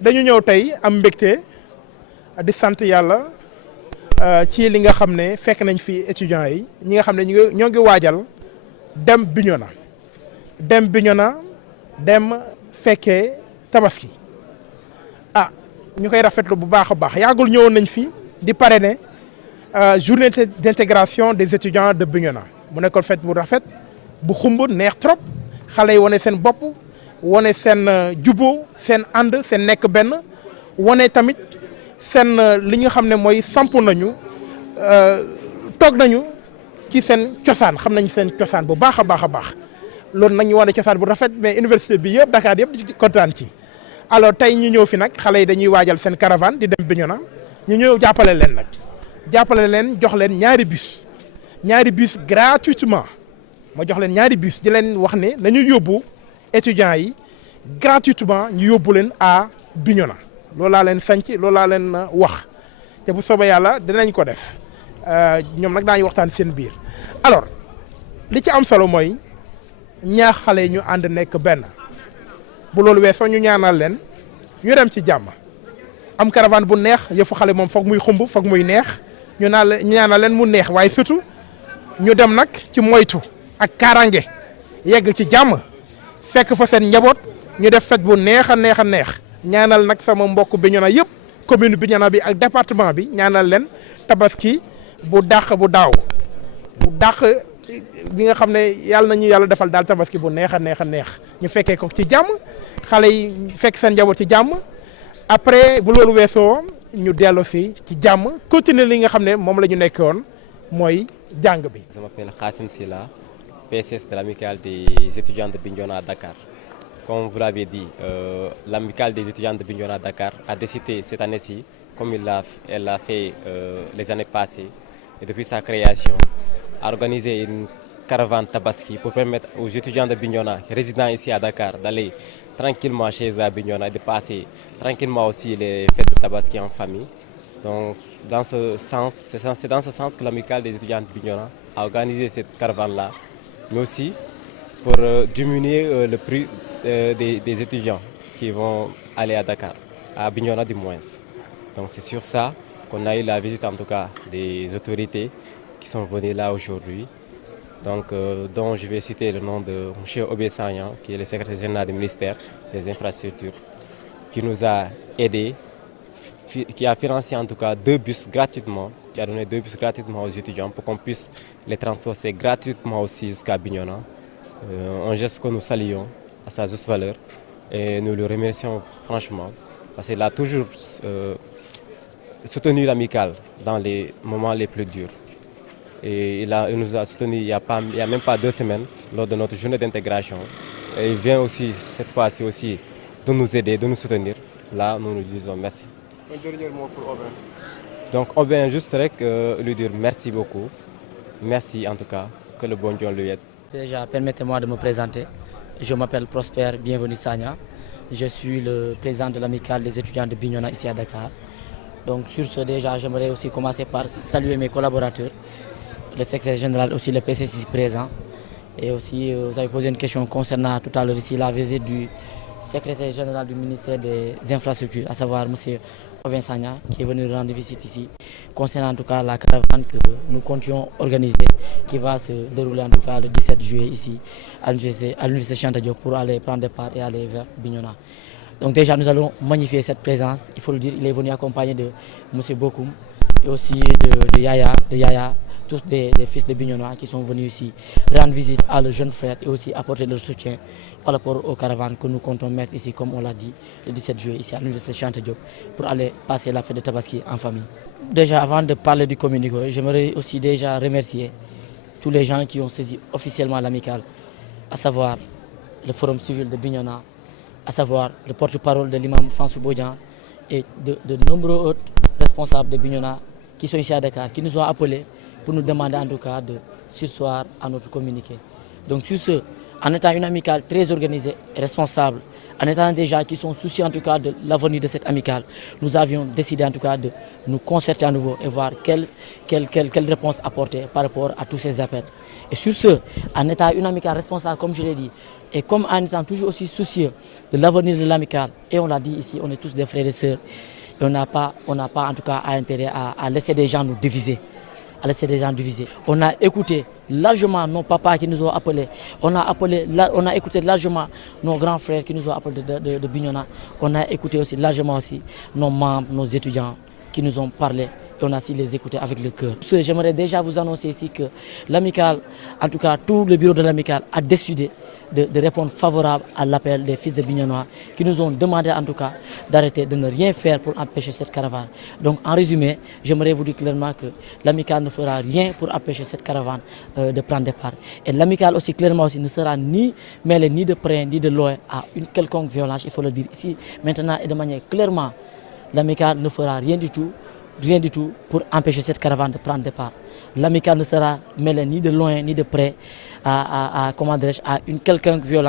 dañu ñëw tey am mbégte di sant yàlla ci li nga xam ne fekk nañ fi étudiants yi ñi nga xam ne ñoo ngi waajal dem Bignona dem fekkee tabaski ñu koy rafetlu bu baax a baax yàggul ñëwoon nañ fi di parrainer journée d'intégration des étudiants de Bignona mu nekkoon fête bu rafet bu xumb neex trop xale yi wane seen bopp wane seen juboo seen ànd seen nekk benn wane tamit seen li nga xam ne mooy samp nañu toog nañu ci seen cosaan xam nañu seen cosaan bu baax a baax a baax loolu nag ñu wane cosaan bu rafet mais université bi yëpp Dakar yëpp di kontaan ci. alors tey ñu ñëw fi nag xale yi dañuy waajal seen caravane di dem Bignona ñu ñëw jàppale leen jox leen ñaari bus gratuitement ma jox leen ñaari bus di leen wax ne nañu yóbbu étudiants yi gratuitement ñu yóbbu leen à Bignona loolu laa leen sanc loolu laa leen wax te bu soobee yàlla dinañ ko def ñoom nag daañu waxtaan seen biir. alors li ci am solo mooy ñaax xale yi ñu ànd nekk benn bu loolu weesoo ñu ñaanal leen ñu dem ci jàmm am caravane bu neex yëfu xale moom foog muy xumb foog muy neex ñu ñaanal leen mu neex waaye surtout ñu dem nag ci moytu ak kaaraange yegg ci jàmm fekk fa seen njaboot ñu def fête bu neex a neex ñaanal nag sama mbokk Bignona yëpp commune Bignona bi ak département bi ñaanal leen tabaski bu dàq bi nga xam ne yàlla nañu yàlla defal daal tabaski bu neex a neex ñu fekkee ko ci jàmm xale yi fekk seen njaboot ci jàmm après bu loolu weesoo ñu dellu si ci jàmm continuer li nga xam ne moom la ñu nekkoon mooy jàng bi. Je m'appelle Khassim Silla, PSS de l'amicale des étudiants de Bignona à Dakar. Comme vous l'avez dit, l'amicale des étudiants de Bignona à Dakar a décidé cette année-ci, comme elle l'a fait les années passées, et depuis sa création, à organiser une caravane Tabaski pour permettre aux étudiants de Bignona résidant ici à Dakar d'aller tranquillement chez eux à Bignona et de passer tranquillement aussi les fêtes de Tabaski en famille. Donc, c'est dans ce sens que l'amicale des étudiants de Bignona a organisé cette caravane-là, mais aussi pour diminuer le prix des étudiants qui vont aller à Dakar, à Bignona du moins. Donc c'est sur ça qu'on a eu la visite en tout cas des autorités qui sont venus là aujourd'hui, donc dont je vais citer le nom de M. Obé Sagnan, qui est le secrétaire général du ministère des Infrastructures, qui nous a aidés, qui a financé en tout cas 2 bus gratuitement, qui a donné 2 bus gratuitement aux étudiants pour qu'on puisse les transporter gratuitement aussi jusqu'à Bignona. Un geste que nous saluons à sa juste valeur et nous le remercions franchement parce qu'il a toujours soutenu l'amicale dans les moments les plus durs. Et il nous a soutenus il y a même pas 2 semaines lors de notre journée d'intégration. Et il vient aussi cette fois-ci aussi de nous aider, de nous soutenir. Là, nous lui disons merci. Un dernier mot pour Aubin. Donc Aubin, juste lui dire merci beaucoup. Merci en tout cas, que le bon Dieu lui aide. Déjà, permettez-moi de me présenter. Je m'appelle Prosper Bienvenu Sagna. Je suis le président de l'amicale des étudiants de Bignona ici à Dakar. Donc sur ce déjà, j'aimerais aussi commencer par saluer mes collaborateurs, le secrétaire général, aussi le PCC ici présent. Et aussi, vous avez posé une question concernant tout à l'heure ici la visite du secrétaire général du ministère des Infrastructures, à savoir M. Obin Sagna, qui est venu rendre visite ici, concernant en tout cas la caravane que nous comptions organiser, qui va se dérouler en tout cas le 17 juillet ici à l'université Cheikh Anta Diop pour aller prendre départ et aller vers Bignona. Donc déjà nous allons magnifier cette présence, il faut le dire, il est venu accompagné de M. Bokoum et aussi de Yaya, tous des fils de Bignona qui sont venus ici rendre visite à leurs jeunes frères et aussi apporter leur soutien par rapport aux caravanes que nous comptons mettre ici, comme on l'a dit, le 17 juillet ici à l'université Cheikh Anta Diop pour aller passer la fête de Tabaski en famille. Déjà avant de parler du communiqué, j'aimerais aussi déjà remercier tous les gens qui ont saisi officiellement l'amicale, à savoir le Forum civil de Bignona, à savoir le porte-parole de l'imam Fansou Bodian et de nombreux autres responsables de Bignona qui sont ici à Dakar, qui nous ont appelés pour nous demander en tout cas de surseoir à notre communiqué. Donc sur ce, en étant une amicale très organisée et responsable, en étant des gens qui sont soucieux en tout cas de l'avenir de cette amicale, nous avions décidé en tout cas de nous concerter à nouveau et voir quelle réponse apporter par rapport à tous ces appels. Et sur ce, en étant une amicale responsable, comme je l'ai dit, Et comme en étant toujours aussi soucieux de l'avenir de l'amicale, et on l'a dit ici, on est tous des frères et sœurs, et on n'a pas en tout cas intérêt à laisser des gens nous diviser. On a écouté largement nos papas qui nous ont appelés, on a écouté largement nos grands frères qui nous ont appelés de Bignona, on a écouté aussi largement aussi nos membres, nos étudiants qui nous ont parlé. Et on a su les écouter avec le cœur. J'aimerais déjà vous annoncer ici que l'amicale, en tout cas tout le bureau de l'amicale a décidé de répondre favorable à l'appel des fils de Bignonois qui nous ont demandé en tout cas d'arrêter, de ne rien faire pour empêcher cette caravane. Donc en résumé, j'aimerais vous dire clairement que l'amicale ne fera rien pour empêcher cette caravane de prendre départ. Et l'amicale aussi clairement aussi ne sera ni mêlée ni de près ni de loin à une quelconque violence, il faut le dire ici maintenant et de manière clairement, l'amicale ne fera rien du tout pour empêcher cette caravane de prendre départ. L'amicale ne sera mêlée ni de loin ni de près à une quelconque violence.